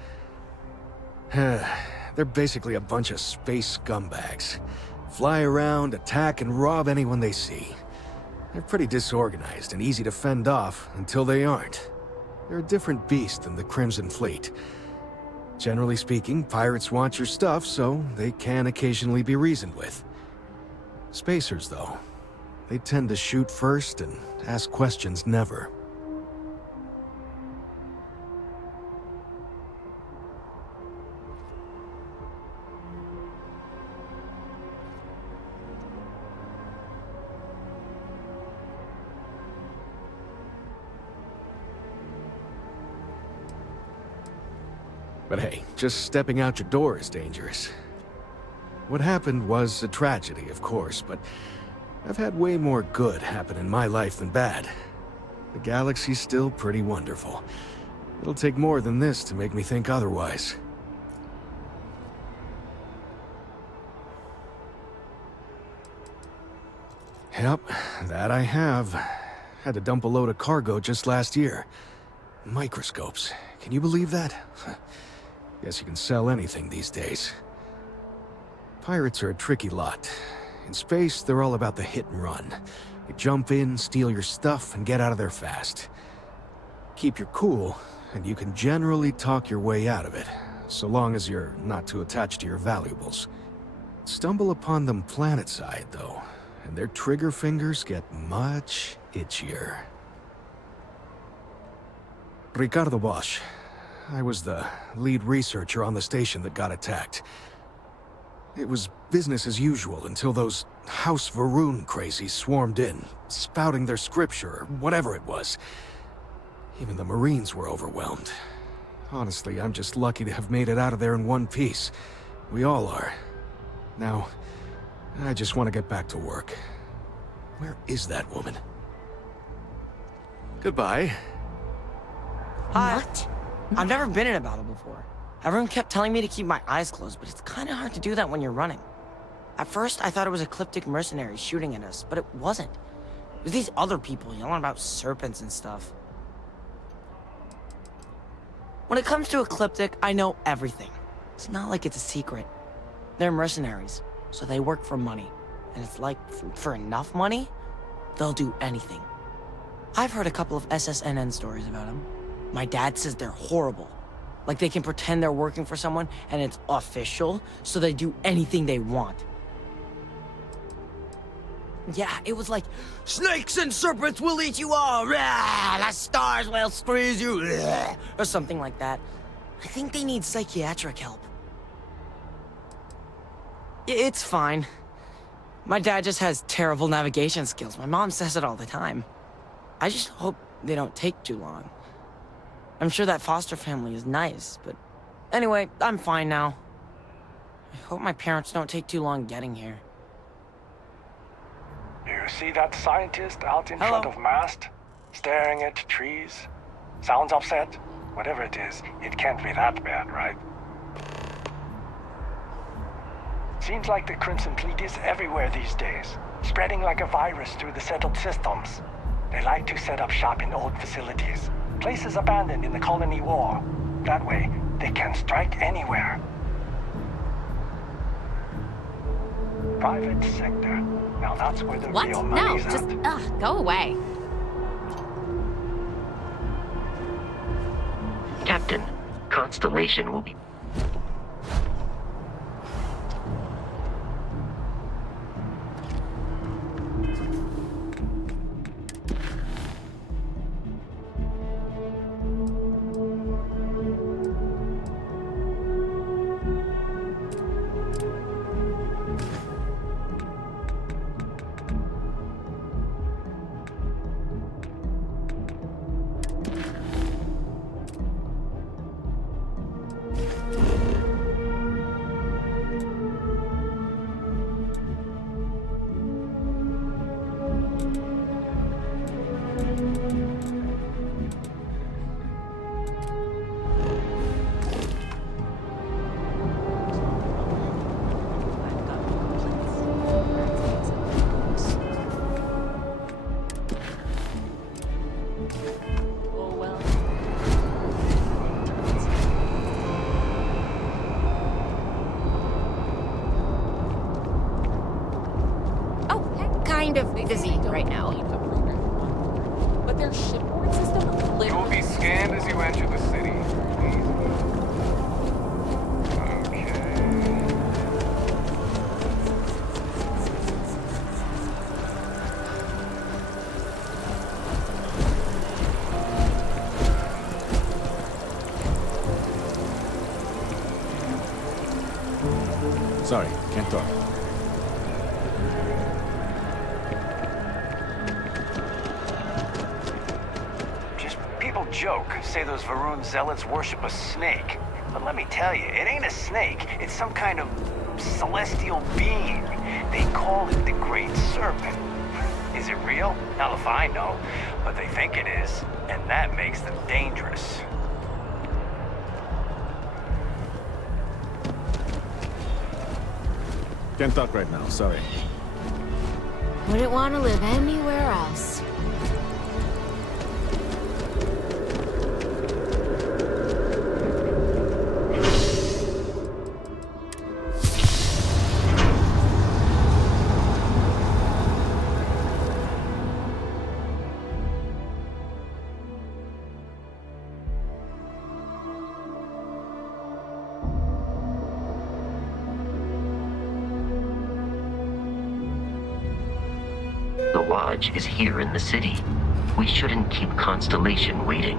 They're basically a bunch of space scumbags. Fly around, attack, and rob anyone they see. They're pretty disorganized and easy to fend off until they aren't. They're a different beast than the Crimson Fleet. Generally speaking, pirates want your stuff, so they can occasionally be reasoned with. Spacers, though, they tend to shoot first and ask questions never. But hey, just stepping out your door is dangerous. What happened was a tragedy, of course, but I've had way more good happen in my life than bad. The galaxy's still pretty wonderful. It'll take more than this to make me think otherwise. Yep, that I have. Had to dump a load of cargo just last year. Microscopes. Can you believe that? Guess you can sell anything these days. Pirates are a tricky lot. In space, they're all about the hit and run. You jump in, steal your stuff, and get out of there fast. Keep your cool, and you can generally talk your way out of it, so long as you're not too attached to your valuables. Stumble upon them planetside, though, and their trigger fingers get much itchier. Ricardo Bosch. I was the lead researcher on the station that got attacked. It was business as usual until those House Varun crazies swarmed in, spouting their scripture or whatever it was. Even the Marines were overwhelmed. Honestly, I'm just lucky to have made it out of there in one piece. We all are. Now, I just want to get back to work. Where is that woman? Goodbye. Hi. What? I've never been in a battle before. Everyone kept telling me to keep my eyes closed, but it's kind of hard to do that when you're running. At first, I thought it was Ecliptic mercenaries shooting at us, but it wasn't. It was these other people yelling about serpents and stuff. When it comes to Ecliptic, I know everything. It's not like it's a secret. They're mercenaries, so they work for money. And it's like, for enough money, they'll do anything. I've heard a couple of SSNN stories about them. My dad says they're horrible. Like they can pretend they're working for someone and it's official, so they do anything they want. Yeah, it was like, snakes and serpents will eat you all, rah, the stars will squeeze you, rah, or something like that. I think they need psychiatric help. It's fine. My dad just has terrible navigation skills. My mom says it all the time. I just hope they don't take too long. I'm sure that foster family is nice, but anyway, I'm fine now. I hope my parents don't take too long getting here. You see that scientist out in front of mast? Staring at trees? Sounds upset? Whatever it is, it can't be that bad, right? Seems like the Crimson Fleet is everywhere these days, spreading like a virus through the settled systems. They like to set up shop in old facilities, places abandoned in the colony war. That way, they can strike anywhere. Private sector. Now that's where the real money's at. No, just, go away. Captain, Constellation will be... Kind of busy right now. But their shipboard system literally... You will be scanned as you enter the city. Sorry, can't talk. People joke, say those Varun zealots worship a snake. But let me tell you, it ain't a snake. It's some kind of celestial being. They call it the Great Serpent. Is it real? Hell if I know. But they think it is, and that makes them dangerous. Can't talk right now, sorry. Wouldn't want to live anywhere else. The lodge is here in the city. We shouldn't keep Constellation waiting.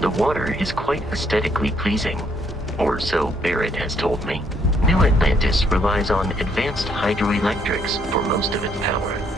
The water is quite aesthetically pleasing, or so Barrett has told me. New Atlantis relies on advanced hydroelectrics for most of its power.